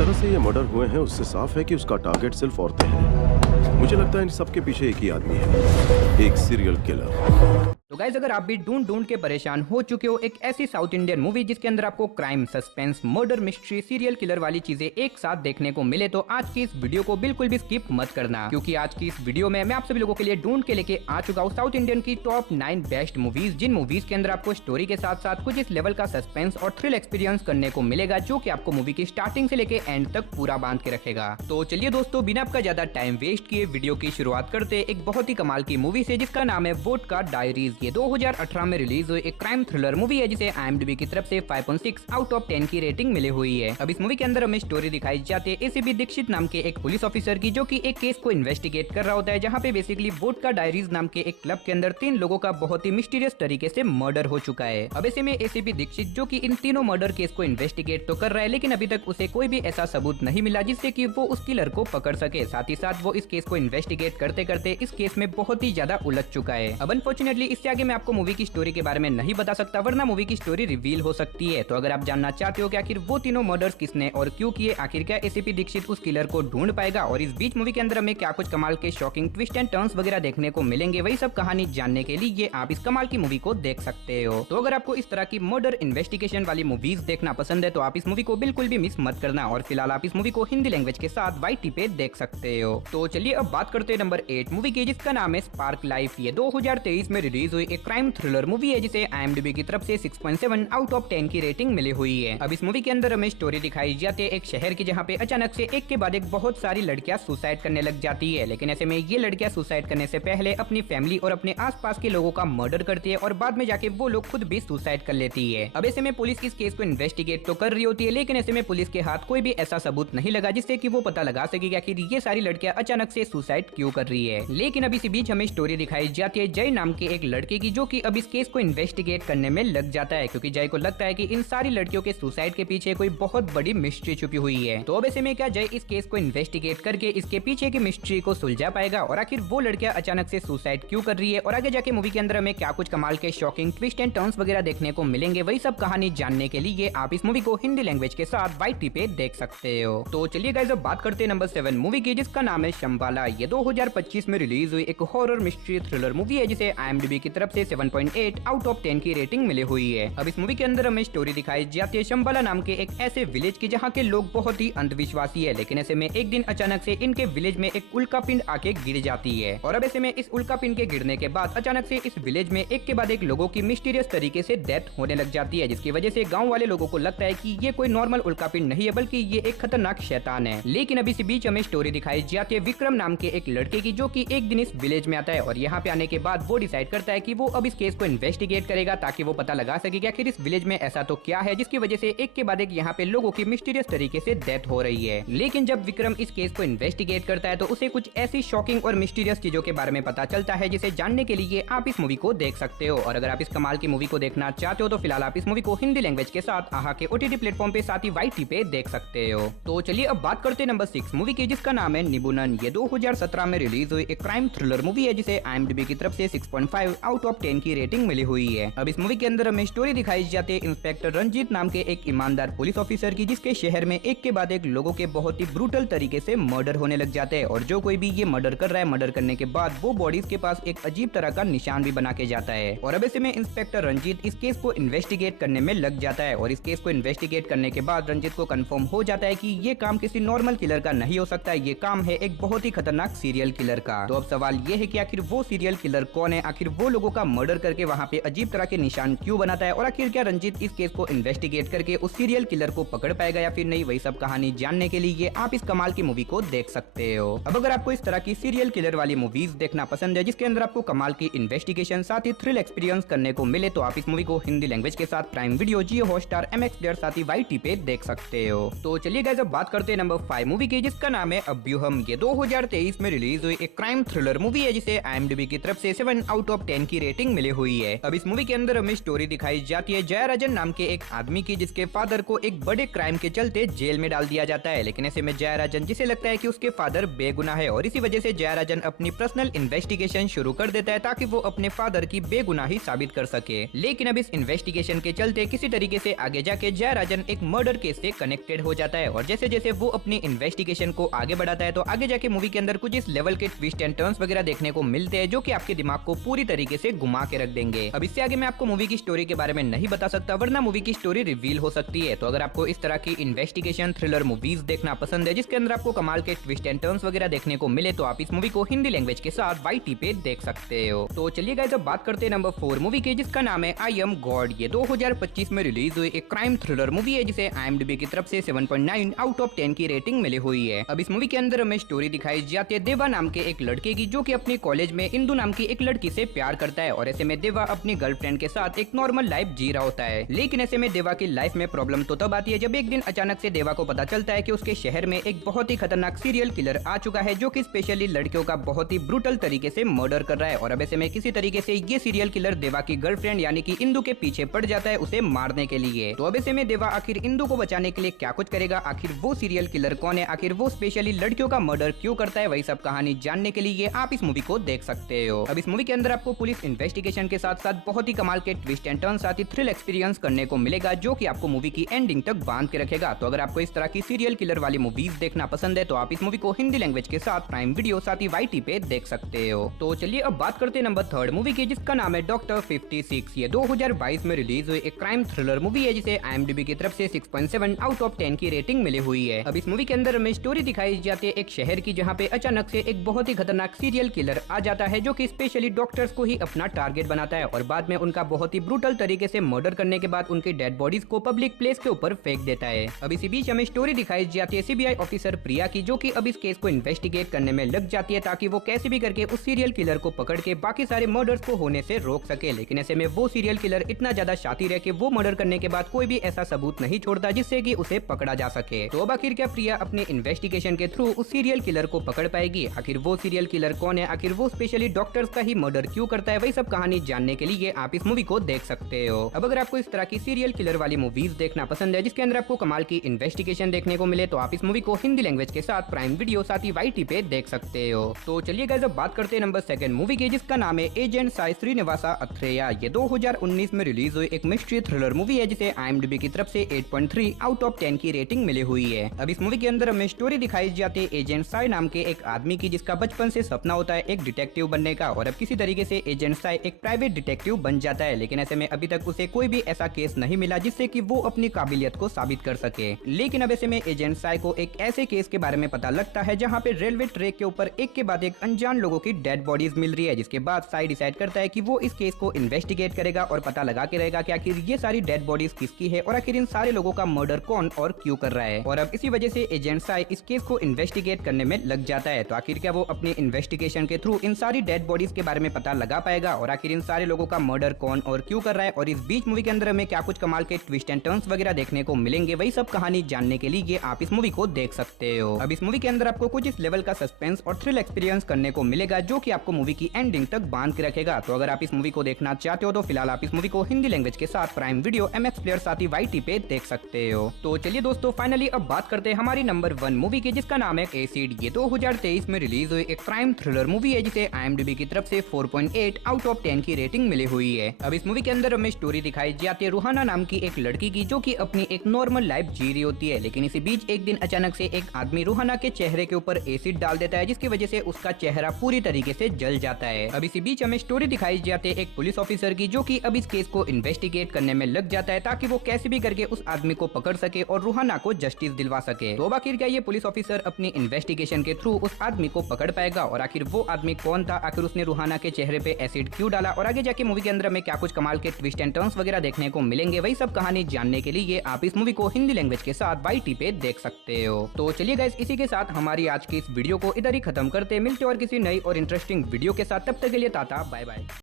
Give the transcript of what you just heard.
तरह से ये मर्डर हुए हैं उससे साफ है कि उसका टारगेट सिर्फ औरतें हैं। मुझे लगता है इन सबके पीछे एक ही आदमी है, एक सीरियल किलर। तो गाइज अगर आप भी ढूंढ ढूंढ के परेशान हो चुके हो एक ऐसी साउथ इंडियन मूवी जिसके अंदर आपको crime, suspense, murder, mystery, serial killer वाली चीजें एक साथ देखने को मिले तो आज की इस वीडियो को बिल्कुल भी स्किप मत करना, क्योंकि आज की इस वीडियो में मैं आप सभी लोगों के लिए ढूंढ के लेके आ चुका हूँ साउथ इंडियन की टॉप 9 बेस्ट मूवीज, जिन मूवीज के अंदर आपको स्टोरी के साथ साथ कुछ इस लेवल का सस्पेंस और थ्रिल एक्सपीरियंस करने को मिलेगा जो की आपको मूवी की स्टार्टिंग से लेके एंड तक पूरा बांध के रखेगा। तो चलिए दोस्तों, बिना आपका ज्यादा टाइम वेस्ट किए वीडियो की शुरुआत करते एक बहुत ही कमाल की मूवी से जिसका नाम है वोडका डायरीज। ये 2018 में रिलीज हुई एक क्राइम थ्रिलर मूवी है जिसे IMDb की तरफ से 5.6 आउट ऑफ 10 की रेटिंग मिली हुई है। अब इस मूवी के अंदर हमें स्टोरी दिखाई जाती है ACP दीक्षित नाम के एक पुलिस ऑफिसर की, जो कि एक केस को इन्वेस्टिगेट कर रहा होता है जहाँ पे बेसिकली वोडका डायरीज नाम के एक क्लब के अंदर 3 लोगों का बहुत ही मिस्टीरियस तरीके से मर्डर हो चुका है। अब ऐसे में ACP दीक्षित जो कि इन तीनों मर्डर केस को इन्वेस्टिगेट तो कर रहा है, लेकिन अभी तक उसे कोई भी ऐसा सबूत नहीं मिला जिससे कि वो उस किलर को पकड़ सके। साथ ही साथ वो इस केस को इन्वेस्टिगेट करते करते इस केस में बहुत ही ज्यादा उलझ चुका है। अब अनफॉर्चुनेटली इससे आगे मैं आपको मूवी की स्टोरी के बारे में नहीं बता सकता, वरना मूवी की स्टोरी रिवील हो सकती है। तो अगर आप जानना चाहते हो कि आखिर वो तीनों मर्डर्स किसने और क्यों किए, आखिर क्या ACP दीक्षित उस किलर को ढूंढ पाएगा और इस बीच मूवी के अंदर हमें क्या कुछ कमाल के शॉकिंग ट्विस्ट एंड टर्न्स वगैरह देखने को मिलेंगे, वही सब कहानी जानने के लिए आप इस कमाल की मूवी को देख सकते हो। तो अगर आपको इस तरह की मर्डर इन्वेस्टिगेशन वाली मूवीज देखना पसंद है तो आप इस मूवी को बिल्कुल भी मिस मत करना, और फिलहाल आप इस मूवी को हिंदी लैंग्वेज के साथ YT पे देख सकते हो। तो चलिए अब बात करते हैं नंबर 8 मूवी की, जिसका नाम है स्पार्क लाइफ। ये 2023 में रिलीज हुई एक क्राइम थ्रिलर मूवी है जिसे IMDb की तरफ से 6.7 आउट ऑफ 10 की रेटिंग मिली हुई है। अब इस मूवी के अंदर हमें स्टोरी दिखाई जाती है एक शहर की, जहाँ पे अचानक से एक के बाद एक बहुत सारी लड़कियां सुसाइड करने लग जाती है। लेकिन ऐसे में ये लड़कियां सुसाइड करने से पहले अपनी फैमिली और अपने आसपास के लोगों का मर्डर करती है और बाद में जाके वो लोग खुद भी सुसाइड कर लेती है। अब ऐसे में पुलिस इस केस को इन्वेस्टिगेट तो कर रही होती है, लेकिन ऐसे में पुलिस के हाथ कोई भी ऐसा सबूत नहीं लगा जिससे कि वो पता लगा सके कि आखिर ये सारी लड़कियां अचानक से सुसाइड क्यों कर रही है। लेकिन अब इसी बीच हमें स्टोरी दिखाई जाती है जय नाम के एक लड़के की, जो कि अब इस केस को इन्वेस्टिगेट करने में लग जाता है, क्योंकि जय को लगता है कि इन सारी लड़कियों के सुसाइड के पीछे कोई बहुत बड़ी मिस्ट्री छुपी हुई है। तो अब ऐसे में क्या जय इस केस को इन्वेस्टिगेट करके इसके पीछे की मिस्ट्री को सुलझा पाएगा और आखिर वो लड़कियां अचानक से सुसाइड क्यों कर रही है, और आगे जाके मूवी के अंदर हमें क्या कुछ कमाल के शॉकिंग ट्विस्ट एंड टर्न्स वगैरह देखने को मिलेंगे, वही सब कहानी जानने के लिए आप इस मूवी को हिंदी लैंग्वेज के साथ YT पे देख सकते हो। तो चलिए गाइस अब बात करते हैं नंबर 7 मूवी की, जिसका नाम है शंबाला। ये 2025 में रिलीज हुई एक हॉरर मिस्ट्री थ्रिलर मूवी है जिसे IMDb की तरफ से 7.8 आउट ऑफ 10 की रेटिंग मिली हुई है। अब इस मूवी के अंदर हमें स्टोरी दिखाई जाती है शंबाला नाम के एक ऐसे विलेज की, जहाँ के लोग बहुत ही अंधविश्वासी है। लेकिन ऐसे में एक दिन अचानक से इनके विलेज में एक उल्का पिंड आके गिर जाती है, और अब ऐसे में इस उल्का पिंड के गिरने के बाद अचानक से इस विलेज में एक के बाद एक लोगों की मिस्टीरियस तरीके से डेथ होने लग जाती है, जिसकी वजह से गांव वाले लोगों को लगता है कि ये कोई नॉर्मल उल्का पिंड नहीं है बल्कि ये एक खतरनाक शैतान है। लेकिन अभी इसी बीच हमें स्टोरी दिखाई जाती है विक्रम नाम के एक लड़के की, जो कि एक दिन इस विलेज में आता है और यहाँ पे आने के बाद वो डिसाइड करता है कि वो अब इस केस को इन्वेस्टिगेट करेगा ताकि वो पता लगा सके कि आखिर इस विलेज में ऐसा तो क्या है जिसकी वजह से एक के बाद एक यहाँ पे लोगों की मिस्टीरियस तरीके से डेथ हो रही है। लेकिन जब विक्रम इस केस को इन्वेस्टिगेट करता है तो उसे कुछ ऐसी शॉकिंग और मिस्टीरियस चीजों के बारे में पता चलता है जिसे जानने के लिए आप इस मूवी को देख सकते हो। और अगर आप इस कमाल की मूवी को देखना चाहते हो तो फिलहाल आप इस मूवी को हिंदी लैंग्वेज के साथ आहा के OTT प्लेटफॉर्म पे साथ ही YT पे देख सकते हो। तो चलिए अब बात करते हैं नंबर 6 मूवी की, जिसका नाम है निबुनन। ये 2017 में रिलीज हुई एक क्राइम थ्रिलर मूवी है जिसे IMDb की तरफ से 6.5 आउट ऑफ 10 की रेटिंग मिली हुई है। अब इस मूवी के अंदर हमें स्टोरी दिखाई जाती है इंस्पेक्टर रंजीत नाम के एक ईमानदार पुलिस ऑफिसर की, जिसके शहर में एक के बाद एक लोगों के बहुत ही ब्रूटल तरीके से मर्डर होने लग जाते हैं, और जो कोई भी ये मर्डर कर रहा है, मर्डर करने के बाद वो बॉडीज के पास एक अजीब तरह का निशान भी बना के जाता है। और अब ऐसे में इंस्पेक्टर रंजीत इस केस को इन्वेस्टिगेट करने में लग जाता है, और इस केस को इन्वेस्टिगेट करने के बाद रंजीत को कंफर्म हो जाता है कि ये काम किसी नॉर्मल किलर का नहीं हो सकता, ये काम है एक बहुत ही खतरनाक सीरियल किलर का। तो अब सवाल ये है कि आखिर वो सीरियल किलर कौन है, आखिर वो लोगों का मर्डर करके वहाँ पे अजीब तरह के निशान क्यों बनाता है, और आखिर क्या रंजीत इस केस को इन्वेस्टिगेट करके उस सीरियल किलर को पकड़ पाएगा या फिर नहीं, वही सब कहानी जानने के लिए आप इस कमाल की मूवी को देख सकते हो। अब अगर आपको इस तरह की सीरियल किलर वाली मूवीज देखना पसंद है जिसके अंदर आपको कमाल की इन्वेस्टिगेशन साथ ही थ्रिल एक्सपीरियंस करने को मिले, तो आप इस मूवी को हिंदी लैंग्वेज के साथ प्राइम वीडियो, जियो हॉटस्टार, MX प्लेयर साथ ही YT पे देख सकते हो। तो चलिए गाइस अब बात करते हैं नंबर 5 मूवी की, जिसका नाम है अभ्यूहम। ये 2023 में रिलीज हुई एक क्राइम थ्रिलर मूवी है जिसे IMDb की तरफ से 7 आउट ऑफ 10 की रेटिंग मिली हुई है। अब इस मूवी के अंदर हमें स्टोरी दिखाई जाती है जयराजन नाम के एक आदमी की, जिसके फादर को एक बड़े क्राइम के चलते जेल में डाल दिया जाता है। लेकिन ऐसे में जयराजन, जिसे लगता है कि उसके फादर बेगुनाह है, और इसी वजह से जयराजन अपनी पर्सनल इन्वेस्टिगेशन शुरू कर देता है ताकि वो अपने फादर की बेगुनाही साबित कर सके। लेकिन अब इस इन्वेस्टिगेशन के चलते किसी तरीके से आगे जाके जयराजन एक मर्डर केस से कनेक्टेड हो जाता है, और जैसे जैसे वो अपनी इन्वेस्टिगेशन को आगे बढ़ाता है तो आगे जाके मूवी के अंदर कुछ इस लेवल के ट्विस्ट एंड टर्न्स वगैरह देखने को मिलते हैं जो कि आपके दिमाग को पूरी तरीके से घुमा के रख देंगे। अब इससे आगे मैं आपको मूवी की स्टोरी के बारे में नहीं बता सकता, वरना मूवी की स्टोरी रिवील हो सकती है। तो अगर आपको इस तरह की इन्वेस्टिगेशन थ्रिलर मूवीज देखना पसंद है जिसके अंदर आपको कमाल के ट्विस्ट एंड टर्न्स वगैरह देखने को मिले, तो आप इस मूवी को हिंदी लैंग्वेज के साथ YT पे देख सकते हो। तो चलिए गाइस, अब बात करते हैं नंबर 4 मूवी की, जिसका नाम है आई एम गॉड। ये 2025 में रिलीज हुई एक क्राइम थ्रिलर मूवी है जिसे IMDb की तरफ से 7.9 आउट ऑफ 10 की रेटिंग मिली हुई है। अब इस मूवी के अंदर हमें स्टोरी दिखाई जाती है देवा नाम के एक लड़के की, जो कि अपने कॉलेज में इंदु नाम की एक लड़की से प्यार करता है, और ऐसे में देवा अपनी गर्लफ्रेंड के साथ एक नॉर्मल लाइफ जी रहा होता है। लेकिन ऐसे में देवा की लाइफ में प्रॉब्लम तो तब आती है जब एक दिन अचानक से देवा को पता चलता है कि उसके शहर में एक बहुत ही खतरनाक सीरियल किलर आ चुका है, जो कि स्पेशली लड़कियों का बहुत ही ब्रूटल तरीके से मर्डर कर रहा है। और अब ऐसे में किसी तरीके से ये सीरियल किलर देवा की गर्लफ्रेंड यानी कि इंदु के पीछे पड़ जाता है उसे मारने के लिए। तो अब ऐसे में देवा आखिर इंदु को बचाने के लिए क्या कुछ करेगा, आखिर वो सीरियल किलर कौन है, आखिर वो स्पेशली लड़कियों का मर्डर क्यों करता है, वही सब कहानी जानने के लिए आप इस मूवी को देख सकते हो। अब इस मूवी के अंदर आपको पुलिस इन्वेस्टिगेशन के साथ साथ बहुत ही कमाल के ट्विस्ट एंड टर्न साथ ही थ्रिल एक्सपीरियंस करने को मिलेगा, जो कि आपको मूवी की एंडिंग तक बांध के रखेगा। तो अगर आपको इस तरह की सीरियल किलर वाली मूवीज देखना पसंद है तो आप इस मूवी को हिंदी लैंग्वेज के साथ प्राइम वीडियो साथ ही YT पे देख सकते हो। तो चलिए अब बात करते हैं नंबर 3 मूवी की, जिसका नाम है डॉक्टर 56। ये 2022 में रिलीज हुई एक क्राइम थ्रिलर मूवी है जिसे IMDb की तरफ से 6.7 आउट ऑफ 10 की रेटिंग मिली हुई है। अब इस मूवी के अंदर हमें स्टोरी दिखाई जाती है एक शहर की, जहाँ पे अचानक से एक बहुत ही खतरनाक सीरियल किलर आ जाता है, जो कि स्पेशली डॉक्टर्स को ही अपना टारगेट बनाता है, और बाद में उनका बहुत ही ब्रूटल तरीके से मर्डर करने के बाद उनकी डेड बॉडीज को पब्लिक प्लेस के ऊपर फेंक देता है। अब इसी बीच हमें स्टोरी दिखाई जाती है CBI ऑफिसर प्रिया की, जो कि अब इस केस को इन्वेस्टिगेट करने में लग जाती है ताकि वो कैसे भी करके उस सीरियल किलर को पकड़ के बाकी सारे मर्डर्स को होने से रोक सके। लेकिन ऐसे में वो सीरियल किलर इतना ज्यादा शातिर है कि वो मर्डर करने के बाद कोई भी ऐसा सबूत नहीं छोड़ता जिससे कि उसे पकड़ा जा सके। तो अब आखिर क्या प्रिया अपने इन्वेस्टिगेशन के थ्रू उस सीरियल किलर को पकड़ पाएगी, आखिर वो सीरियल किलर कौन है, आखिर वो स्पेशली डॉक्टर्स का ही मर्डर क्यों करता है, वही सब कहानी जानने के लिए आप इस मूवी को देख सकते हो। अब अगर आपको इस तरह की सीरियल किलर वाली मूवीज देखना पसंद है जिसके अंदर आपको कमाल की इन्वेस्टिगेशन देखने को मिले, तो आप इस मूवी को हिंदी लैंग्वेज के साथ प्राइम वीडियो साथ ही YT पे देख सकते हो। तो चलिए गाइस, अब बात करते हैं नंबर 2 मूवी की, जिसका नाम है एजेंट साई श्रीनिवासा अथ्रेया। ये 2019 में रिलीज हुई एक मिस्ट्री थ्रिलर मूवी है जिसे IMDb की तरफ से 8.3 आउट ऑफ 10 की रेटिंग मिली हुई है। अब इस मूवी के अंदर हमें स्टोरी दिखाई जाती है एजेंट साई नाम के एक आदमी की, जिसका बचपन से सपना होता है एक डिटेक्टिव बनने का, और अब किसी तरीके से एजेंट साई एक प्राइवेट डिटेक्टिव बन जाता है। लेकिन ऐसे में अभी तक उसे कोई भी ऐसा केस नहीं मिला जिससे कि वो अपनी काबिलियत को साबित कर सके। लेकिन अब ऐसे में एजेंट साई को एक ऐसे केस के बारे में पता लगता है जहाँ पे रेलवे ट्रैक के ऊपर एक के बाद एक अनजान लोगों की डेड बॉडीज मिल रही है, जिसके बाद साई डिसाइड करता है कि वो इस केस को इन्वेस्टिगेट करेगा और पता लगा के रहेगा कि आखिर ये सारी डेड बॉडीज किसकी है और आखिर इन सारे लोगों का मर्डर कौन और क्यों कर रहा है। और अब इसी वजह से एजेंट साई इस केस को इन्वेस्टिगेट करने में लग जाता है। तो आखिर क्या वो अपने इन्वेस्टिगेशन के थ्रू इन सारी डेड बॉडीज के बारे में पता लगा पाएगा और आखिर इन सारे लोगों का मर्डर कौन और क्यों कर रहा है, और इस बीच मूवी के अंदर हमें क्या कुछ कमाल के ट्विस्ट एंड टर्न्स वगैरह देखने को मिलेंगे, वही सब कहानी जानने के लिए आप इस मूवी को देख सकते हो। अब इस मूवी के अंदर आपको कुछ इस लेवल का सस्पेंस और थ्रिल एक्सपीरियंस करने को मिलेगा, जो कि आपको मूवी की एंडिंग तक बांध के रखेगा। तो अगर आप इस मूवी को देखना चाहते हो तो फिलहाल आप इस मूवी को हिंदी लैंग्वेज के साथ प्राइम वीडियो MX प्लेयर साथ ही YT पे देख सकते हो। तो चलिए दोस्तों, फाइनली अब बात करते हैं हमारी नंबर 1 मूवी की, जिसका नाम है एसिड। ये 2023 में रिलीज हुई एक क्राइम थ्रिलर मूवी है जिसे IMDb की तरफ से 4.8 आउट ऑफ 10 की रेटिंग मिली हुई है। अब इस मूवी के अंदर हमें स्टोरी दिखाई जाती है रूहाना नाम की एक लड़की की, जो कि अपनी एक नॉर्मल लाइफ जी रही होती है। लेकिन इसी बीच एक दिन अचानक से एक आदमी रूहाना के चेहरे के ऊपर एसिड डाल देता है, जिसकी वजह से उसका चेहरा पूरी तरीके से जल जाता है। अब इसी बीच हमें स्टोरी दिखाई जाती है एक पुलिस ऑफिसर की, जो कि अब इस केस को इन्वेस्टिगेट करने में लग जाता है ताकि वो कैसे भी करके उस आदमी को पकड़ सके और रूहाना को जस्टिस दिलवा सके। तो आखिर क्या ये पुलिस ऑफिसर अपनी इन्वेस्टिगेशन के थ्रू उस आदमी को पकड़ पाएगा, और आखिर वो आदमी कौन था, आखिर उसने रूहाना के चेहरे पे एसिड क्यों डाला, और आगे जाके मूवी के अंदर में क्या कुछ कमाल के ट्विस्ट एंड टर्न्स वगैरह देखने को मिलेंगे, वही सब कहानी जानने के लिए आप इस मूवी को हिंदी लैंग्वेज के साथ YT पे देख सकते हो। तो चलिए गाइस, इसी के साथ हमारी आज की इस वीडियो को इधर ही खत्म करते, मिलते और किसी नई और इंटरेस्टिंग वीडियो के साथ। तब तक के लिए टाटा बाय बाय।